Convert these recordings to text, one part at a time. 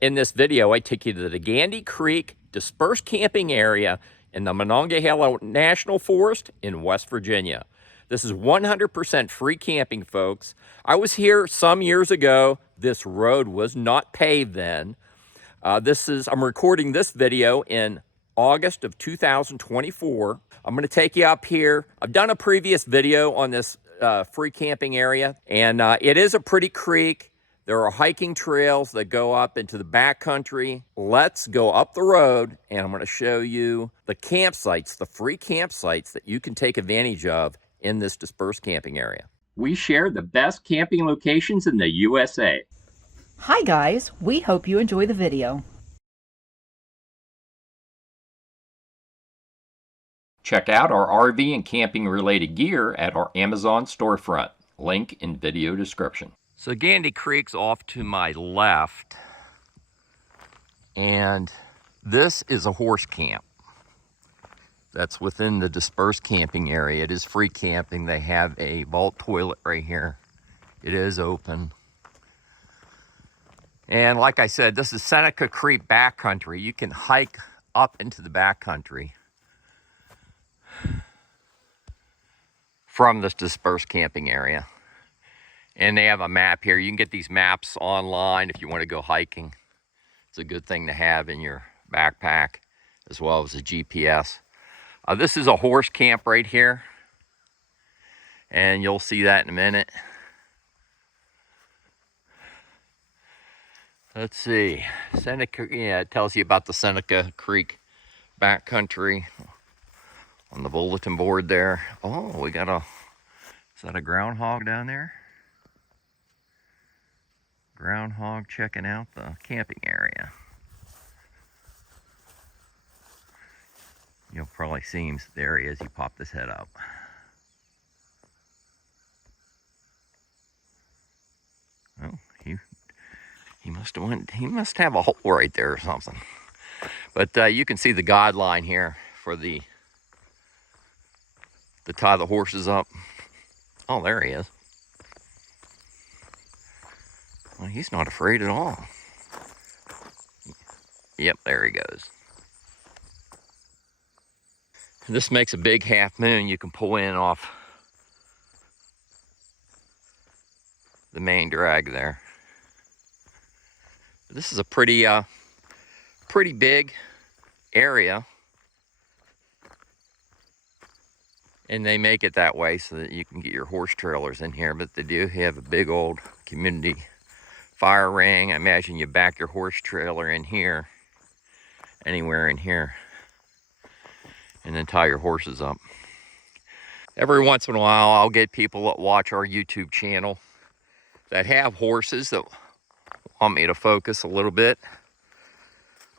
In this video, I take you to the Gandy Creek Dispersed Camping Area in the Monongahela National Forest in West Virginia. This is 100% free camping, folks. I was here some years ago. This road was not paved then. I'm recording this video in August of 2024. I'm going to take you up here. I've done a previous video on this free camping area, and it is a pretty creek. There are hiking trails that go up into the backcountry. Let's go up the road, and I'm going to show you the campsites, the free campsites that you can take advantage of in this dispersed camping area. We share the best camping locations in the USA. Hi guys, we hope you enjoy the video. Check out our RV and camping related gear at our Amazon storefront. Link in video description. So Gandy Creek's off to my left, and this is a horse camp that's within the dispersed camping area. It is free camping. They have a vault toilet right here. It is open. And like I said, this is Seneca Creek backcountry. You can hike up into the backcountry from this dispersed camping area. And they have a map here. You can get these maps online if you want to go hiking. It's a good thing to have in your backpack, as well as a GPS. This is a horse camp right here, and you'll see that in a minute. Let's see, Seneca, yeah, it tells you about the Seneca Creek backcountry on the bulletin board there. Oh, we got is that a groundhog down there? Groundhog checking out the camping area. You'll probably see him. There he is. He popped his head up. Oh, he must have a hole right there or something. But you can see the guideline here for to tie the horses up. Oh, there he is. Well, he's not afraid at all. Yep, there he goes. This makes a big half moon you can pull in off the main drag there. This is a pretty big area, and they make it that way so that you can get your horse trailers in here. But they do have a big old community fire ring. I imagine you back your horse trailer in here, anywhere in here, and then tie your horses up. Every once in a while, I'll get people that watch our YouTube channel that have horses that want me to focus a little bit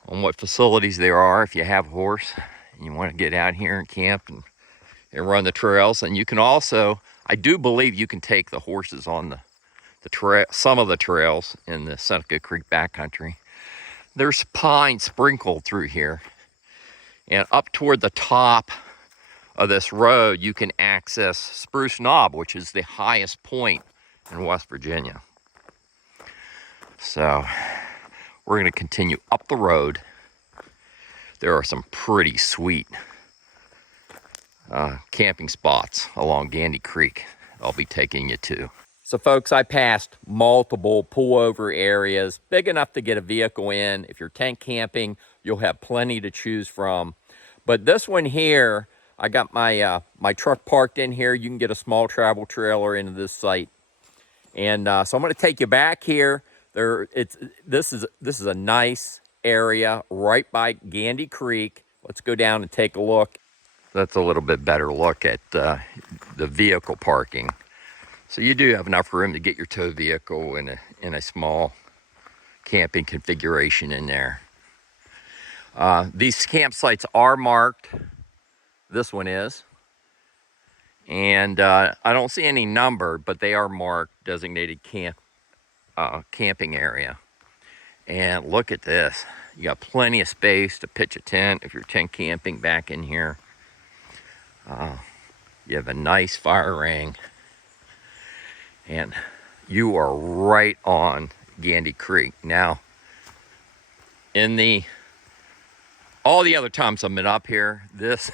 on what facilities there are if you have a horse and you want to get out here and camp and run the trails. And you can also, I do believe you can take the horses on some of the trails in the Seneca Creek backcountry. There's pine sprinkled through here, and up toward the top of this road you can access Spruce Knob, which is the highest point in West Virginia. So we're going to continue up the road. There are some pretty sweet camping spots along Gandy Creek I'll be taking you to. So folks, I passed multiple pullover areas, big enough to get a vehicle in. If you're tent camping, you'll have plenty to choose from. But this one here, I got my my truck parked in here. You can get a small travel trailer into this site. And so I'm going to take you back here. This is a nice area right by Gandy Creek. Let's go down and take a look. That's a little bit better look at the vehicle parking. So you do have enough room to get your tow vehicle in a small camping configuration in there. These campsites are marked. This one is. And I don't see any number, but they are marked designated camping area. And look at this. You got plenty of space to pitch a tent if you're tent camping back in here. You have a nice fire ring. And you are right on Gandy Creek. Now, All the other times I've been up here, this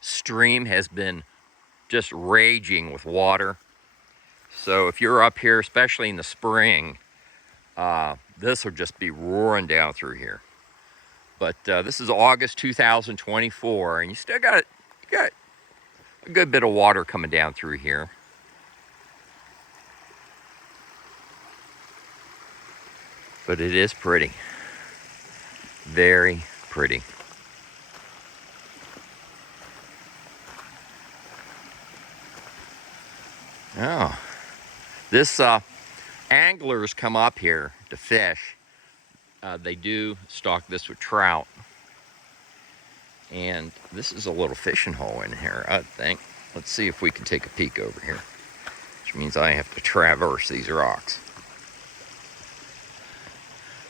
stream has been just raging with water. So if you're up here, especially in the spring, this will just be roaring down through here. But this is August 2024, and you got a good bit of water coming down through here. But it is pretty. Very pretty. Oh, this anglers come up here to fish. They do stock this with trout. And this is a little fishing hole in here, I think. Let's see if we can take a peek over here, which means I have to traverse these rocks.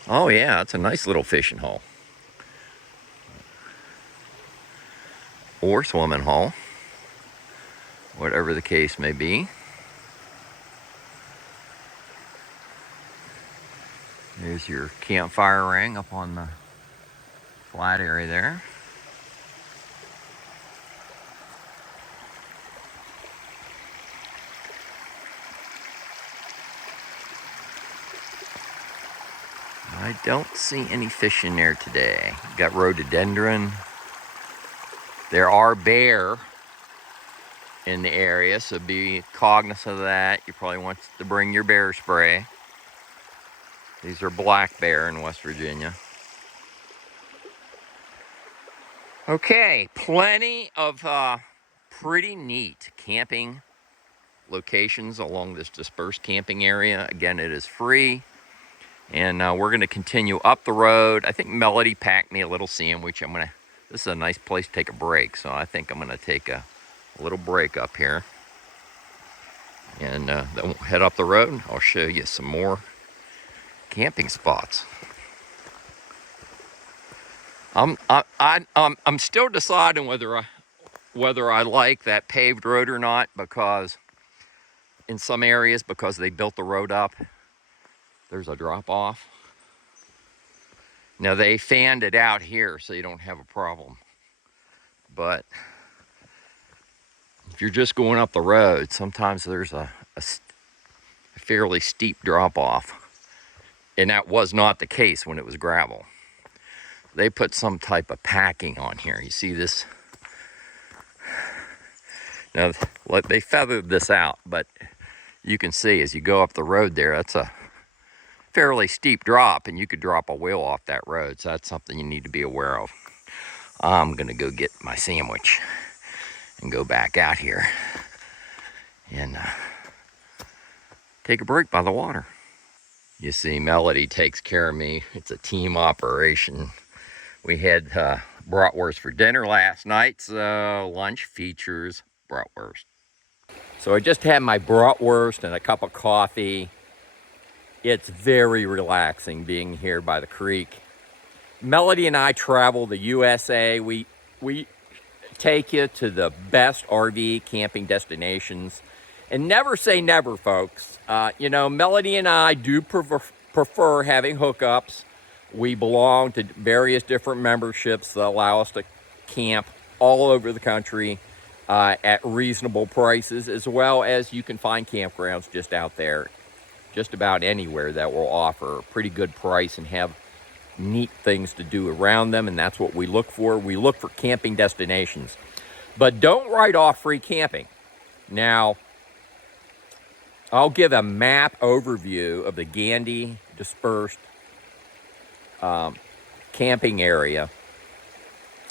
Oh yeah, it's a nice little fishing hole. Or swimming hole, whatever the case may be. There's your campfire ring up on the flat area there. I don't see any fish in there today. Got rhododendron. There are bear in the area, so be cognizant of that. You probably want to bring your bear spray. These are black bear in West Virginia. Okay, plenty of pretty neat camping locations along this dispersed camping area. Again, it is free. And we're going to continue up the road. I think Melody packed me a little sandwich. This is a nice place to take a break, so I think I'm going to take a little break up here. And then we'll head up the road. I'll show you some more camping spots. I'm still deciding whether I like that paved road or not, because in some areas, because they built the road up, there's a drop off. Now they fanned it out here so you don't have a problem. But if you're just going up the road, sometimes there's a fairly steep drop off. And that was not the case when it was gravel. They put some type of packing on here. You see this? Now they feathered this out, but you can see as you go up the road there, that's a fairly steep drop, and you could drop a wheel off that road, so that's something you need to be aware of. I'm gonna go get my sandwich and go back out here and take a break by the water. You see, Melody takes care of me. It's a team operation. We had bratwurst for dinner last night, so lunch features bratwurst. So I just had my bratwurst and a cup of coffee. It's very relaxing being here by the creek. Melody and I travel the USA. We take you to the best RV camping destinations. And never say never, folks. Melody and I do prefer having hookups. We belong to various different memberships that allow us to camp all over the country at reasonable prices, as well as you can find campgrounds just out there, just about anywhere, that will offer a pretty good price and have neat things to do around them, and that's what we look for. We look for camping destinations. But don't write off free camping. Now, I'll give a map overview of the Gandy Dispersed camping area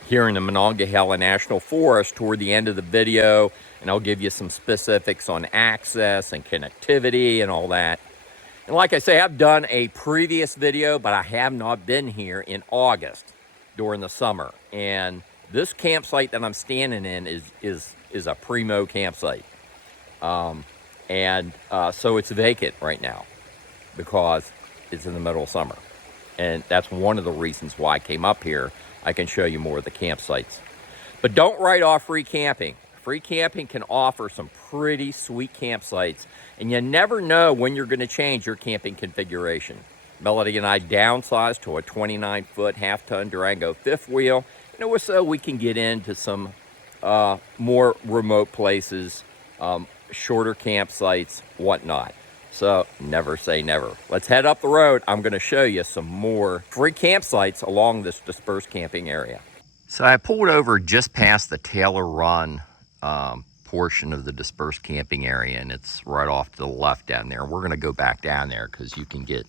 here in the Monongahela National Forest toward the end of the video, and I'll give you some specifics on access and connectivity and all that. And like I say, I've done a previous video, but I have not been here in August during the summer. And this campsite that I'm standing in is a primo campsite. So it's vacant right now because it's in the middle of summer. And that's one of the reasons why I came up here. I can show you more of the campsites. But don't write off free camping. Free camping can offer some pretty sweet campsites, and you never know when you're going to change your camping configuration. Melody and I downsized to a 29-foot half-ton Durango fifth wheel. And it was so we can get into some more remote places, shorter campsites, whatnot. So never say never. Let's head up the road. I'm going to show you some more free campsites along this dispersed camping area. So I pulled over just past the Taylor Run portion of the dispersed camping area, and it's right off to the left down there. We're going to go back down there because you can get,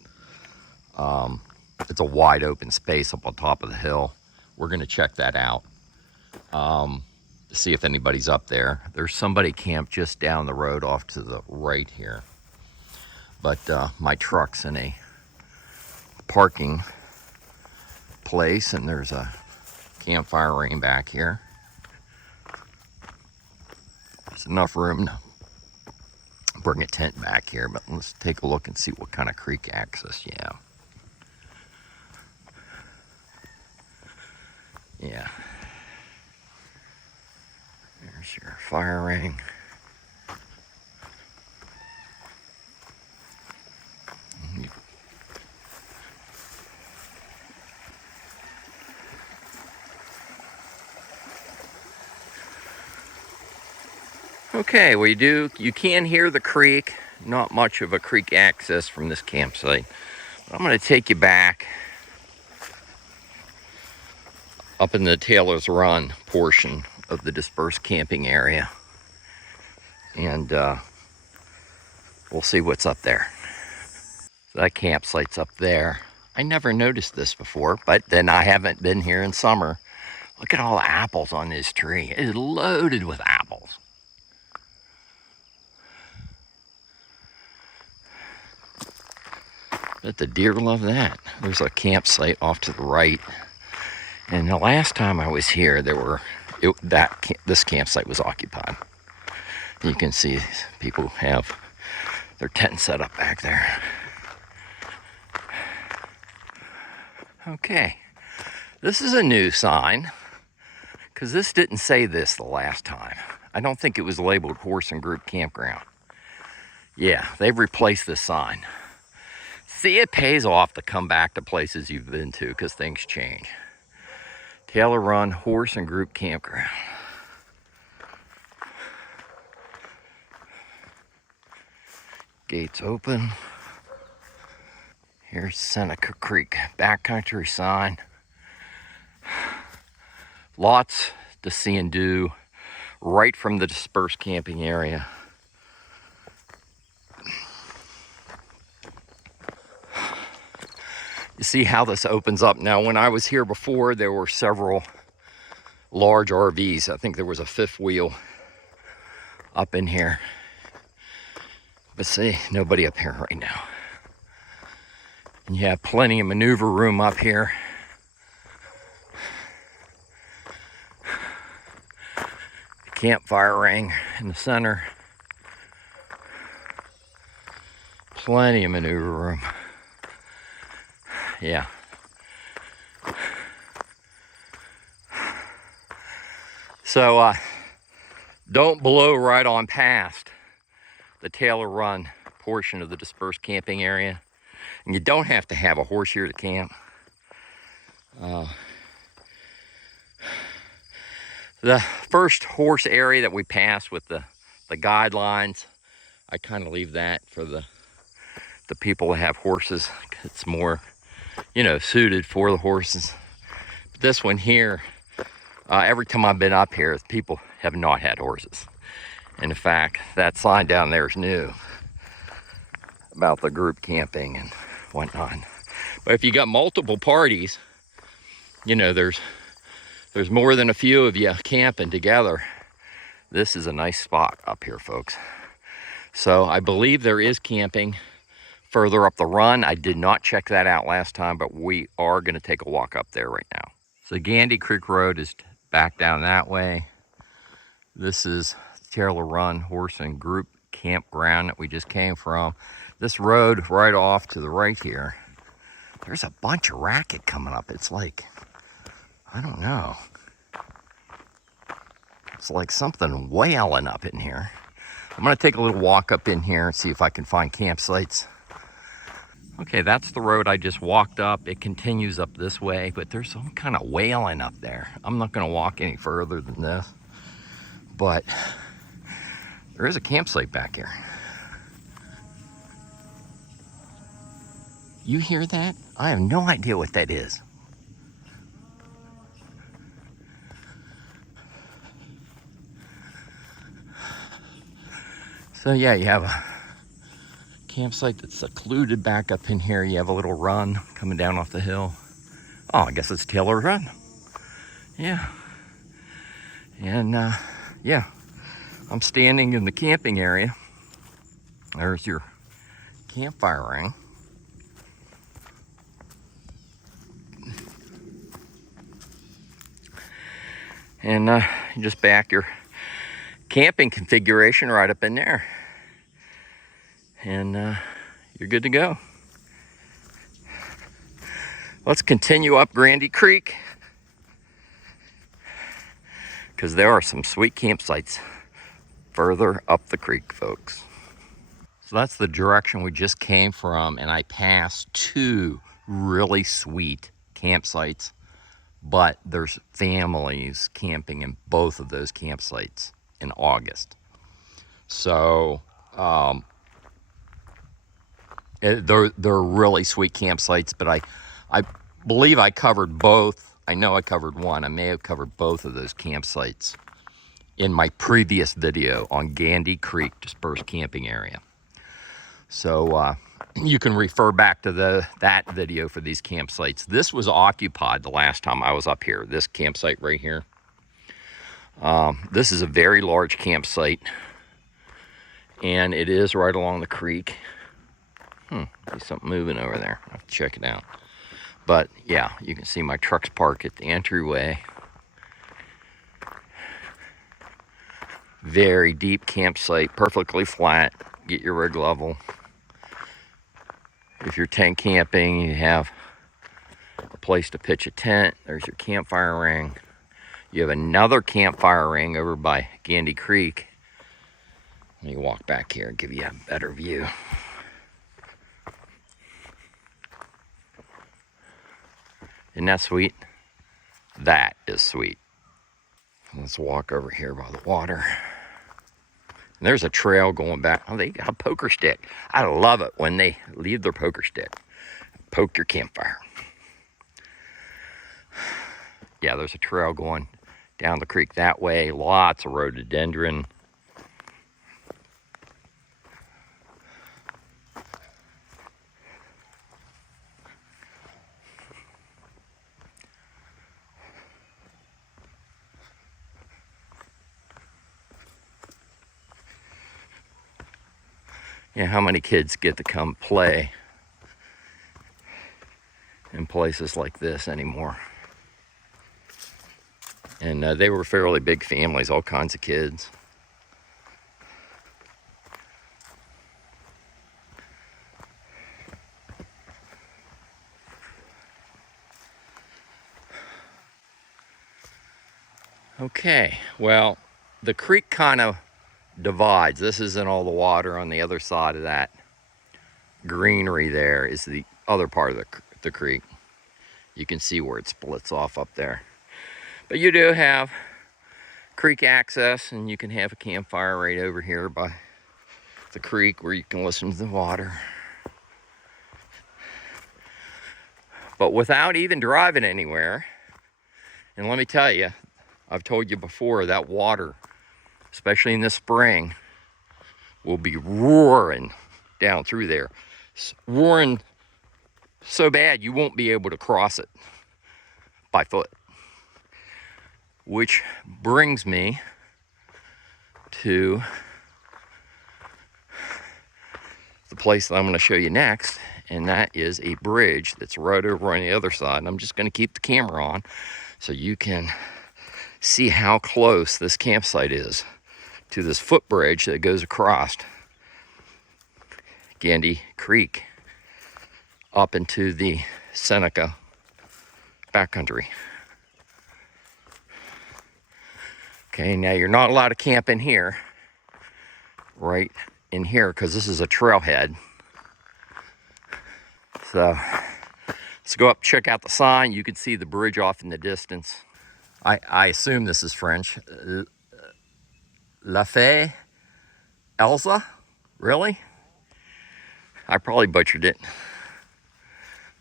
it's a wide open space up on top of the hill. We're going to check that out to see if anybody's up there. There's somebody camped just down the road off to the right here. But my truck's in a parking place, and there's a campfire ring back here. There's enough room to bring a tent back here, but let's take a look and see what kind of creek access you have. Yeah. There's your fire ring. Okay, you can hear the creek. Not much of a creek access from this campsite. I'm going to take you back up in the Taylor's Run portion of the dispersed camping area, and we'll see what's up there. So that campsite's up there. I never noticed this before, but then I haven't been here in summer. Look at all the apples on this tree. It is loaded with apples. Bet the deer love that. There's a campsite off to the right. And the last time I was here, this campsite was occupied. You can see people have their tent set up back there. Okay, this is a new sign, because this didn't say this the last time. I don't think it was labeled horse and group campground. Yeah, they've replaced this sign. See, it pays off to come back to places you've been to, because things change. Taylor Run Horse and Group Campground. Gates open. Here's Seneca Creek backcountry sign. Lots to see and do right from the dispersed camping area. You see how this opens up. Now, when I was here before, there were several large RVs. I think there was a fifth wheel up in here. But see, nobody up here right now. And you have plenty of maneuver room up here. Campfire ring in the center. Plenty of maneuver room. Yeah. So don't blow right on past the Taylor Run portion of the dispersed camping area. And you don't have to have a horse here to camp. The first horse area that we passed with the guidelines, I kind of leave that for the people that have horses. It's more, suited for the horses. But this one here, every time I've been up here, people have not had horses. And in fact, that sign down there is new about the group camping and whatnot. But if you got multiple parties, there's more than a few of you camping together. This is a nice spot up here, folks. So I believe there is camping further up the run. I did not check that out last time, but we are going to take a walk up there right now. So Gandy Creek Road is back down that way. This is Taylor Run Horse and Group Campground that we just came from. This road right off to the right here, there's a bunch of racket coming up. It's like, I don't know. It's like something wailing up in here. I'm going to take a little walk up in here and see if I can find campsites. Okay, that's the road I just walked up. It continues up this way, but there's some kind of wailing up there. I'm not gonna walk any further than this, but there is a campsite back here. You hear that? I have no idea what that is. So yeah, you have a campsite that's secluded back up in here. You have a little run coming down off the hill. Oh, I guess it's Taylor Run. Yeah. And yeah, I'm standing in the camping area. There's your campfire ring. And you just back your camping configuration right up in there. And you're good to go. Let's continue up Gandy Creek, because there are some sweet campsites further up the creek, folks. So that's the direction we just came from, and I passed two really sweet campsites, but there's families camping in both of those campsites in August. So they're really sweet campsites, but I believe I covered both. I know I covered one. I may have covered both of those campsites in my previous video on Gandy Creek Dispersed Camping Area. So you can refer back to that video for these campsites. This was occupied the last time I was up here, this campsite right here. This is a very large campsite, and it is right along the creek. There's something moving over there. I'll have to check it out. But yeah, you can see my trucks parked at the entryway. Very deep campsite, perfectly flat. Get your rig level. If you're tent camping, you have a place to pitch a tent. There's your campfire ring. You have another campfire ring over by Gandy Creek. Let me walk back here and give you a better view. Isn't that sweet? That is sweet. Let's walk over here by the water. And there's a trail going back. Oh, they got a poker stick. I love it when they leave their poker stick. Poke your campfire. Yeah, there's a trail going down the creek that way. Lots of rhododendron. Yeah, how many kids get to come play in places like this anymore? And they were fairly big families, all kinds of kids. Okay, well, the creek kind of divides. This isn't all the water. On the other side of that greenery there is the other part of the creek. You can see where it splits off up there. But you do have creek access, and you can have a campfire right over here by the creek where you can listen to the water. But without even driving anywhere, and let me tell you, I've told you before, that water, especially in the spring, will be roaring down through there. Roaring so bad you won't be able to cross it by foot. Which brings me to the place that I'm going to show you next, and that is a bridge that's right over on the other side. And I'm just going to keep the camera on so you can see how close this campsite is to this footbridge that goes across Gandy Creek up into the Seneca backcountry. Okay, now you're not allowed to camp in here, right in here, because this is a trailhead. So let's go up, check out the sign. You can see the bridge off in the distance. I assume this is French. La Fée Elsa? Really? I probably butchered it.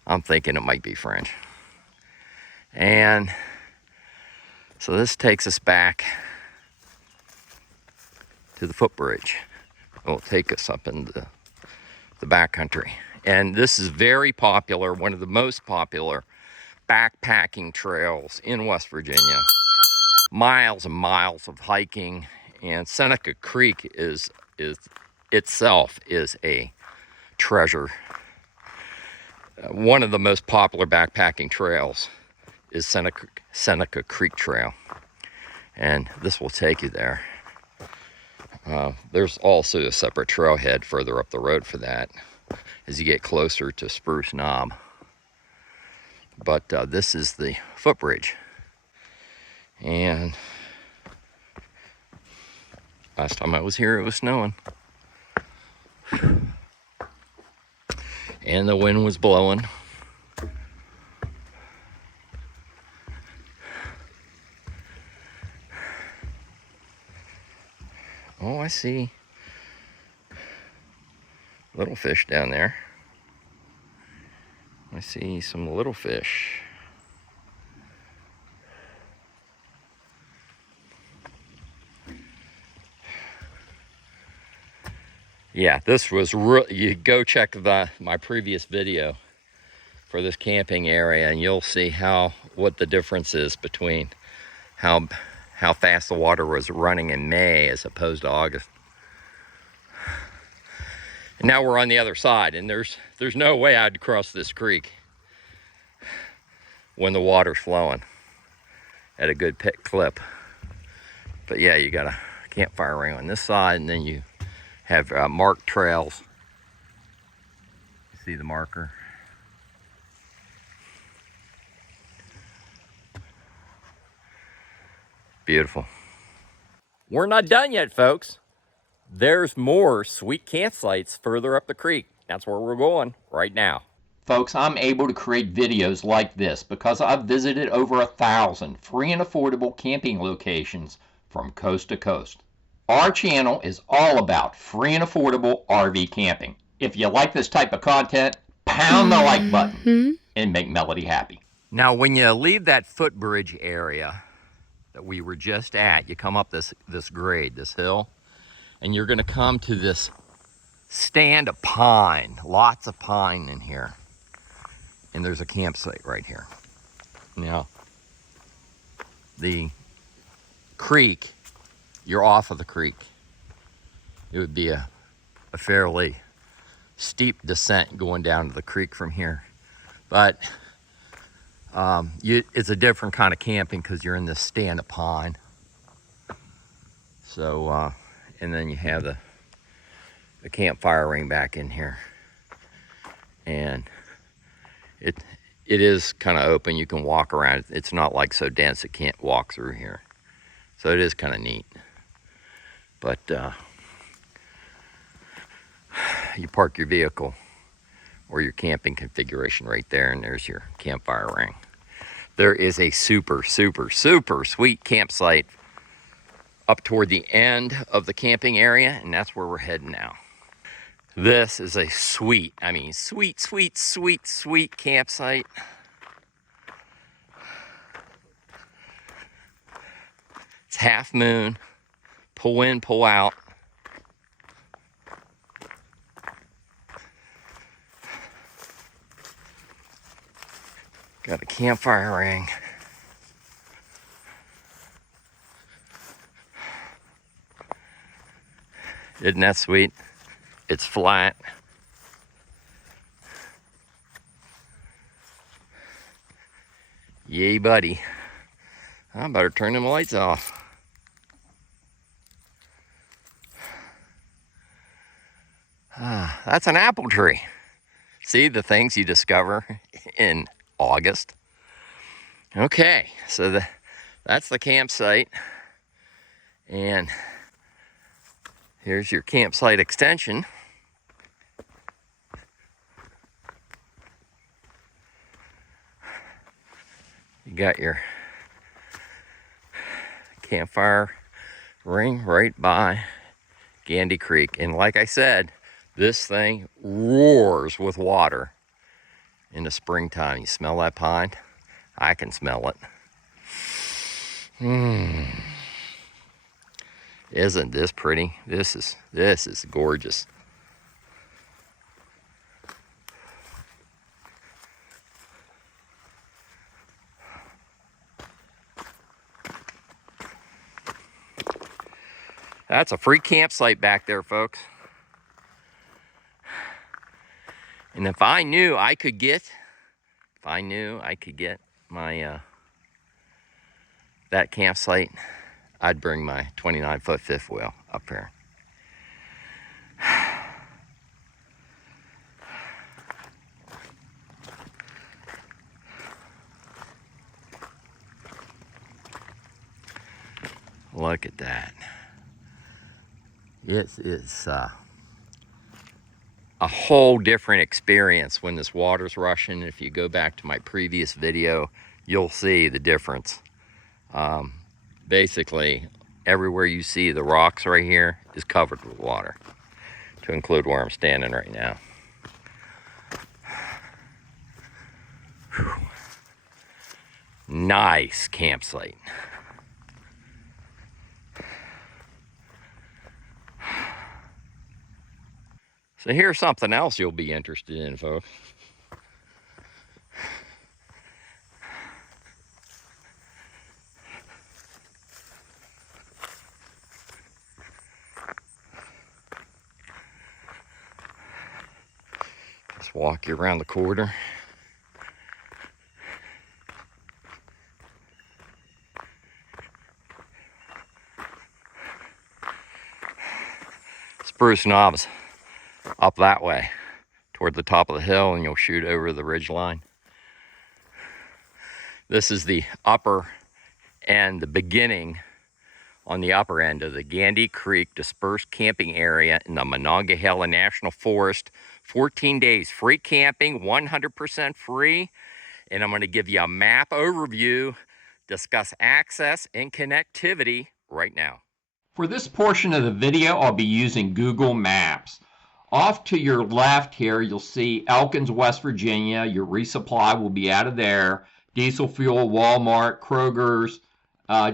I'm thinking it might be French. And so this takes us back to the footbridge. It will take us up into the backcountry. And this is very popular, one of the most popular backpacking trails in West Virginia. Miles and miles of hiking, and Seneca Creek is itself a treasure. One of the most popular backpacking trails is Seneca Creek Trail, and this will take you there. There's also a separate trailhead further up the road for that as you get closer to Spruce Knob. But this is the footbridge. And last time I was here, it was snowing. And the wind was blowing. Oh, I see little fish down there. I see some little fish. Yeah, this was you go check my previous video for this camping area, and you'll see what the difference is between how fast the water was running in May as opposed to August. And now we're on the other side, and there's no way I'd cross this creek when the water's flowing at a good clip. But yeah, you got a campfire ring on this side, and then you have marked trails. You see the marker? Beautiful. We're not done yet, folks. There's more sweet campsites further up the creek. That's where we're going right now. Folks, I'm able to create videos like this because I've visited over 1,000 free and affordable camping locations from coast to coast. Our channel is all about free and affordable RV camping. If you like this type of content, pound the like button and make Melody happy. Now, when you leave that footbridge area that we were just at, you come up this grade, this hill, and you're gonna come to this stand of pine, lots of pine in here. And there's a campsite right here. Now, the creek, you're off of the creek. It would be a fairly steep descent going down to the creek from here. But it's a different kind of camping because you're in this stand of pine. So, and then you have the campfire ring back in here. And it is kind of open. You can walk around. It's not like so dense it can't walk through here. So it is kind of neat. But you park your vehicle or your camping configuration right there, and there's your campfire ring. There is a super, super, super sweet campsite up toward the end of the camping area, and that's where we're heading now. This is a sweet, I mean, sweet, sweet, sweet, sweet campsite. It's half moon, pull in, pull out. Got a campfire ring. Isn't that sweet? It's flat. Yay, buddy. I better turn them lights off. That's an apple tree. See the things you discover in August. Okay, so that's the campsite. And here's your campsite extension. You got your campfire ring right by Gandy Creek. And like I said, this thing roars with water in the springtime. You smell that pine? I can smell it. Isn't this pretty? This is gorgeous. That's a free campsite back there, folks. And if I knew I could get my that campsite, I'd bring my 29-foot fifth wheel up here. Look at that. It's a whole different experience when this water's rushing. If you go back to my previous video, you'll see the difference. Basically, everywhere you see the rocks right here is covered with water, to include where I'm standing right now. Whew. Nice campsite. So here's something else you'll be interested in, folks. Just walk you around the corner. Spruce knobs up that way toward the top of the hill, and you'll shoot over the ridge line. This is the upper and the beginning on the upper end of the Gandy Creek Dispersed Camping Area in the Monongahela National Forest. 14 days free camping, 100% free. And I'm going to give you a map overview, discuss access and connectivity right now. For this portion of the video, I'll be using Google Maps. Off to your left here, you'll see Elkins, West Virginia. Your resupply will be out of there. Diesel fuel, Walmart, Kroger's,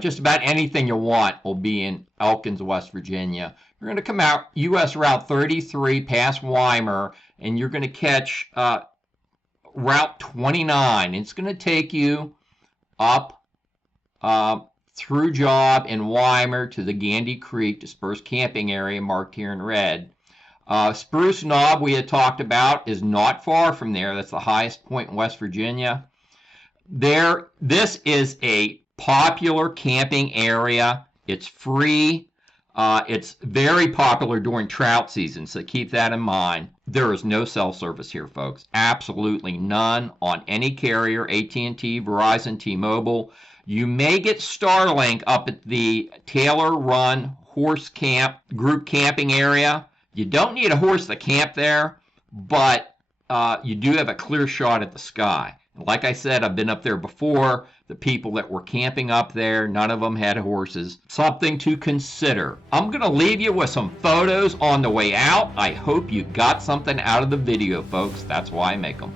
just about anything you want will be in Elkins, West Virginia. You're going to come out US Route 33 past Weimar, and you're going to catch Route 29. It's going to take you up through Job and Weimar to the Gandy Creek Dispersed Camping Area marked here in red. Spruce Knob, we had talked about, is not far from there. That's the highest point in West Virginia. This is a popular camping area. It's free. It's very popular during trout season, so keep that in mind. There is no cell service here, folks. Absolutely none on any carrier, AT&T, Verizon, T-Mobile. You may get Starlink up at the Taylor Run Horse Camp group camping area. You don't need a horse to camp there, but you do have a clear shot at the sky. Like I said, I've been up there before. The people that were camping up there, none of them had horses. Something to consider. I'm going to leave you with some photos on the way out. I hope you got something out of the video, folks. That's why I make them.